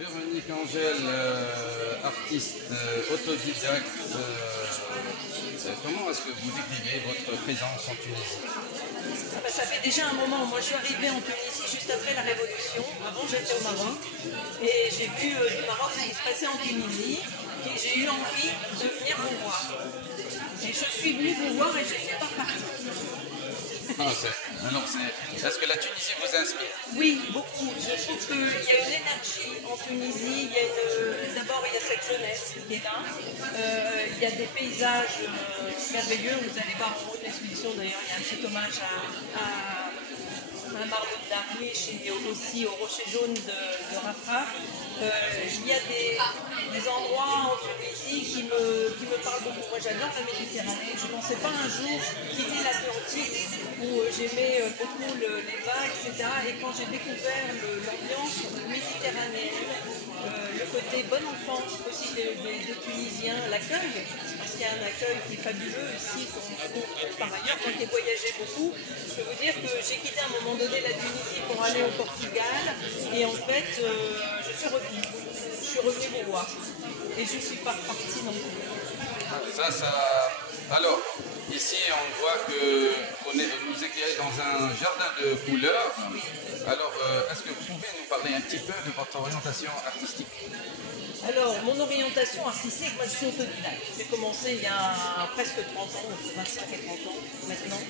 Véronique Angèle, artiste autodidacte, comment est-ce que vous décrivez votre présence en Tunisie? Ah bah, ça fait déjà un moment. Moi, je suis arrivée en Tunisie juste après la Révolution. Avant, j'étais au Maroc. Et j'ai vu du Maroc ce qui se passait en Tunisie. Et j'ai eu envie de venir vous voir. Et je suis venue vous voir et je ne suis pas repartie. Est-ce que la Tunisie vous inspire? Oui, beaucoup. Je trouve qu'il y a une énergie en Tunisie. D'abord, il y a cette jeunesse qui est là. Il y a des paysages merveilleux. Vous allez voir en haut de l'exposition, d'ailleurs, il y a un petit hommage à Mahmoud Darwish et aussi au Rocher Jaune de Rafah. Il y a des endroits en Tunisie qui me parlent beaucoup. Moi, j'adore la Méditerranée. Je ne pensais pas un jour quitter l'Atlantique où j'aimais beaucoup les vagues, etc. Et quand j'ai découvert l'ambiance méditerranéenne, le côté bon enfant aussi des Tunisiens, l'accueil, parce qu'il y a un accueil qui est fabuleux ici, qu'on trouve par ailleurs. Quand j'ai voyagé beaucoup, je peux vous dire que j'ai quitté à un moment donné la Tunisie pour aller au Portugal, et en fait, je suis revenue. Je suis revenue vous voir. Et je ne suis pas repartie non plus. Alors, ici, on voit que vous éclairez dans un jardin de couleurs. Alors, est-ce que vous pouvez nous parler un petit peu de votre orientation artistique? Alors, mon orientation artistique, moi je suis autodidacte. J'ai commencé il y a presque 30 ans, entre 25 et 30 ans maintenant.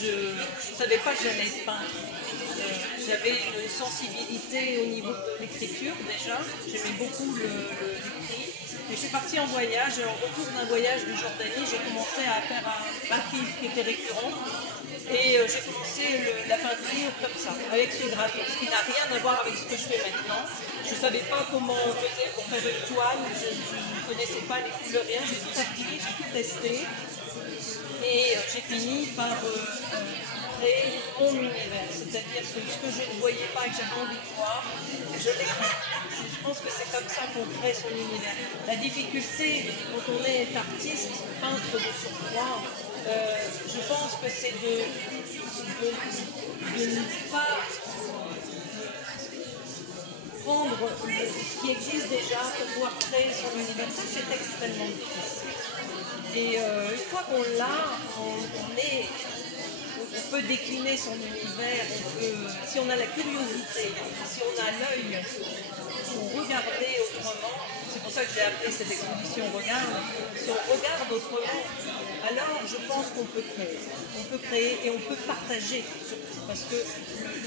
Je ne savais pas que j'allais être peintre. J'avais une sensibilité au niveau de l'écriture déjà. J'aimais beaucoup l'écrit. Et je suis partie en voyage, et en retour d'un voyage de Jordanie, j'ai commencé à faire un graphisme qui était récurrent. Et j'ai commencé la peinture comme ça, avec ce graphisme, ce qui n'a rien à voir avec ce que je fais maintenant. Je ne savais pas comment on faisait pour faire une toile, je ne connaissais pas les couleurs, rien, j'ai tout appris, j'ai tout testé. Et j'ai fini par créer mon univers, c'est-à-dire que ce que je ne voyais pas et que j'avais envie de voir, je l'ai créé. Je pense que c'est comme ça qu'on crée son univers. La difficulté quand on est artiste, peintre de surcroît, je pense que c'est de ne pas prendre ce qui existe déjà pour pouvoir créer son univers. Ça, c'est extrêmement difficile. Et une fois qu'on l'a, on peut décliner son univers, si on a la curiosité, si on a l'œil pour regarder autrement, c'est pour ça que j'ai appelé cette exposition Regarde, si on regarde autrement, alors je pense qu'on peut créer. On peut créer et on peut partager surtout, parce que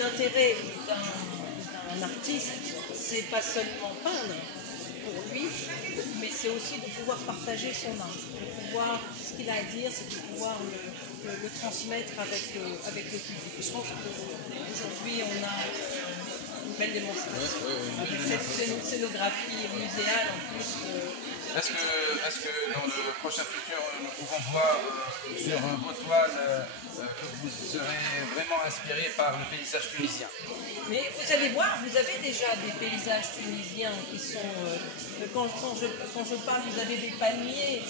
l'intérêt d'un artiste, c'est pas seulement peindre pour lui, mais c'est aussi de pouvoir partager son art, de pouvoir, ce qu'il a à dire, c'est de pouvoir le transmettre avec le public. Je pense qu'aujourd'hui, on a une belle démonstration avec cette scénographie muséale en plus. Est-ce que dans le prochain futur, nous pouvons voir sur vos toiles que vous serez vraiment inspiré par le paysage tunisien? Mais vous allez voir, vous avez déjà des paysages tunisiens qui sont... quand je parle, vous avez des palmiers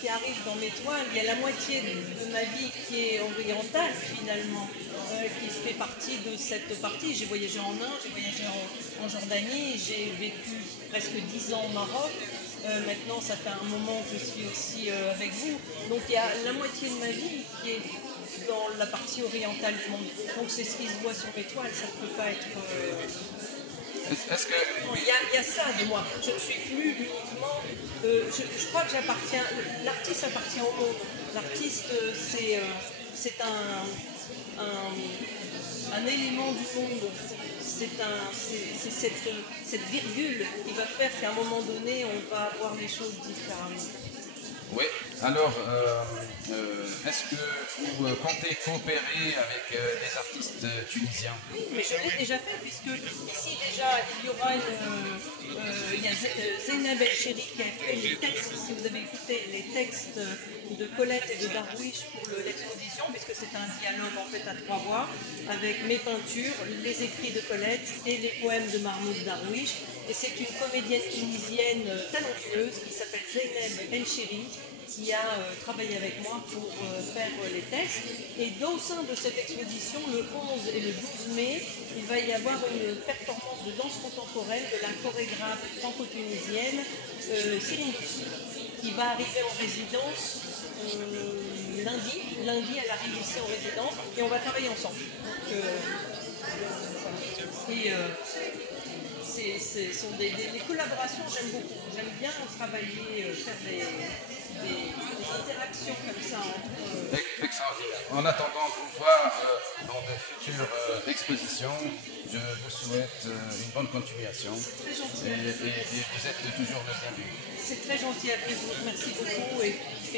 qui arrivent dans mes toiles. Il y a la moitié de ma vie qui est orientale finalement, qui fait partie de cette partie. J'ai voyagé en Inde, j'ai voyagé en Jordanie, j'ai vécu presque 10 ans au Maroc. Maintenant, ça fait un moment que je suis aussi avec vous. Donc il y a la moitié de ma vie qui est dans la partie orientale du monde. Donc c'est ce qui se voit sur mes toiles, ça ne peut pas être... Il y a ça de moi. Je ne suis plus uniquement... je crois que j'appartiens... L'artiste appartient au monde. L'artiste, c'est un élément du monde. C'est cette virgule qui va faire qu'à un moment donné, on va voir les choses différemment. Oui, alors, est-ce que vous comptez coopérer avec des artistes tunisiens? Oui, mais je l'ai déjà fait, puisque ici déjà, il y aura il y a Zeynep El Chéri qui a fait les textes, si vous avez écouté les textes de Colette et de Darwish pour l'exposition, puisque c'est un dialogue en fait à 3 voix, avec mes peintures, les écrits de Colette et les poèmes de Mahmoud Darwish. Et c'est une comédienne tunisienne talentueuse qui s'appelle Zeynep El Chéri, qui a travaillé avec moi pour faire les tests. Et au sein de cette exposition, le 11 et le 12 mai, il va y avoir une performance de danse contemporaine de la chorégraphe franco-tunisienne Céline Douce, qui va arriver en résidence lundi. Lundi, elle arrive ici en résidence et on va travailler ensemble. Donc, ce sont des collaborations, j'aime beaucoup. J'aime bien travailler, faire des interactions comme ça entre. Extraordinaire. En attendant de vous voir dans de futures expositions, je vous souhaite une bonne continuation. C'est très gentil. Et vous êtes toujours le bienvenu. C'est très gentil à vous, merci beaucoup et